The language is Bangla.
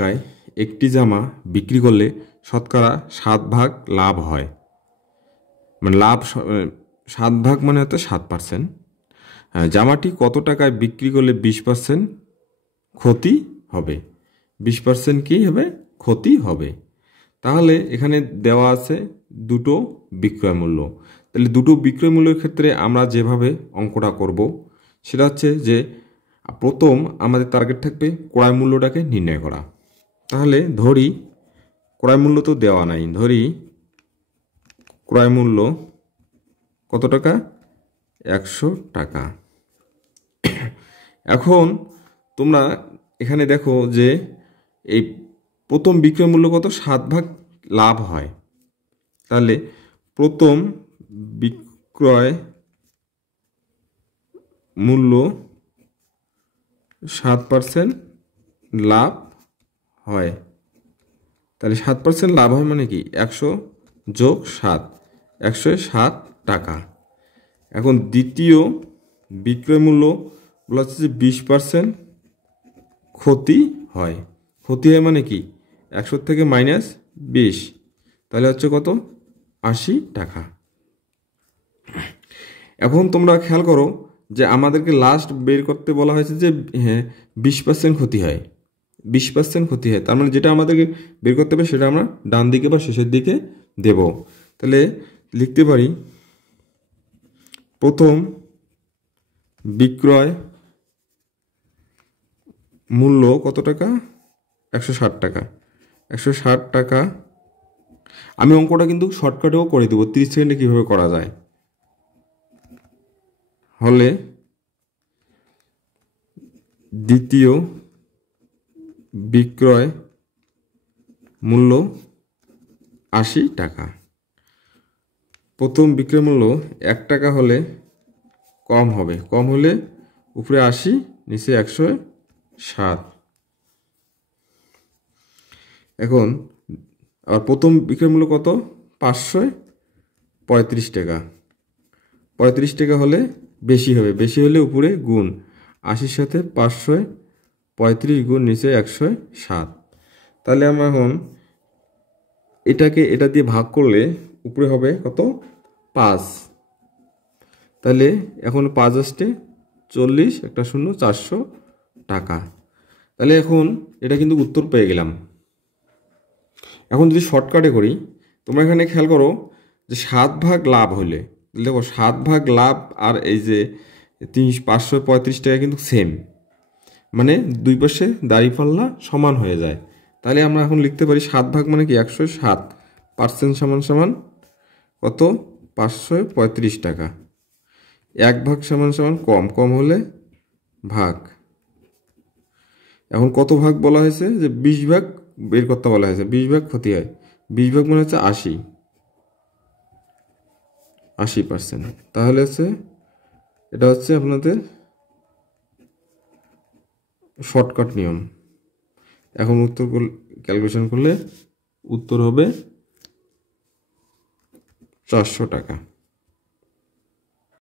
টাকায় একটি জামা বিক্রি করলে শতকরা 7 ভাগ লাভ হয়, মানে লাভ 7 ভাগ মানে হচ্ছে 7%। জামাটি কত টাকায় বিক্রি করলে 20% ক্ষতি হবে? 20% কি হবে? ক্ষতি হবে। তাহলে এখানে দেওয়া আছে দুটো বিক্রয় মূল্য। তাহলে দুটো বিক্রয় মূল্যের ক্ষেত্রে আমরা যেভাবে অঙ্কটা করব সেটা হচ্ছে যে প্রথম আমাদের টার্গেট থাকবে ক্রয় মূল্যটাকে নির্ণয় করা। তাহলে ধরি ক্রয় মূল্য তো দেওয়া নাই, ধরি ক্রয় মূল্য কত টাকা? 100 টাকা। এখন তোমরা এখানে দেখো যে এই প্রথম বিক্রয় মূল্য কত? 7 ভাগ লাভ হয়। তাহলে প্রথম বিক্রয় মূল্য 7% লাভ হয়। তাহলে 7% লাভ হয় মানে কি? 100 যোগ 7, 107 টাকা। এখন দ্বিতীয় বিক্রয় মূল্য বলা হচ্ছে যে 20% ক্ষতি হয়। ক্ষতি হয় মানে কি? 100 থেকে -20, তাহলে হচ্ছে কত? 80 টাকা। এখন তোমরা খেয়াল করো যে আমাদেরকে লাস্ট বের করতে বলা হয়েছে যে হ্যাঁ 20% ক্ষতি হয়, 20% ক্ষতি হয়। তার মানে যেটা আমাদেরকে বের করতে হবে সেটা আমরা ডান দিকে বা শেষের দিকে দেব। তাহলে লিখতে পারি প্রথম বিক্রয় মূল্য কত টাকা? 160 টাকা। 160 টাকা। আমি অঙ্কটা কিন্তু শর্টকাটেও করে দেবো, 30 সেকেন্ডে কীভাবে করা যায়। হলে দ্বিতীয় বিক্রয় মূল্য 80 টাকা। প্রথম বিক্রয় মূল্য 1 টাকা হলে কম হবে, কম হলে উপরে 80 নিচে 107। এখন আর প্রথম বিক্রয় মূল্য কত? 535 টাকা। 35 টাকা হলে বেশি হবে, বেশি হলে উপরে গুণ, 80 সাথে 535 গুণ নিচে 107। তাহলে আমরা এখন এটাকে এটা দিয়ে ভাগ করলে উপরে হবে কত? 5। তাহলে এখন 5 আসতে 40, একটা শূন্য, 400 টাকা। তাহলে এখন এটা কিন্তু উত্তর পেয়ে গেলাম। এখন যদি শর্টকাটে করি, তোমরা এখানে খেয়াল করো যে 7 ভাগ লাভ হলে, দেখো 7 ভাগ লাভ আর এই যে 535 টাকা কিন্তু সেম, মানে দুই পাশে দাঁড়িপাল্লা সমান হয়ে যায়। তাহলে আমরা এখন লিখতে পারি 7 ভাগ মানে কি? 107% সমান সমান কত? 535 টাকা। 1 ভাগ সমান সমান কম, কম হলে ভাগ। এখন কত ভাগ বলা হয়েছে? যে 20 ভাগ বের করতে বলা হয়েছে। 20 ভাগ ক্ষতি হয়, 20 ভাগ মানে হচ্ছে 80%। তাহলে হচ্ছে এটা হচ্ছে আপনাদের শর্টকাট নিয়ম। এখন উত্তর ক্যালকুলেশন করলে উত্তর হবে 400 টাকা।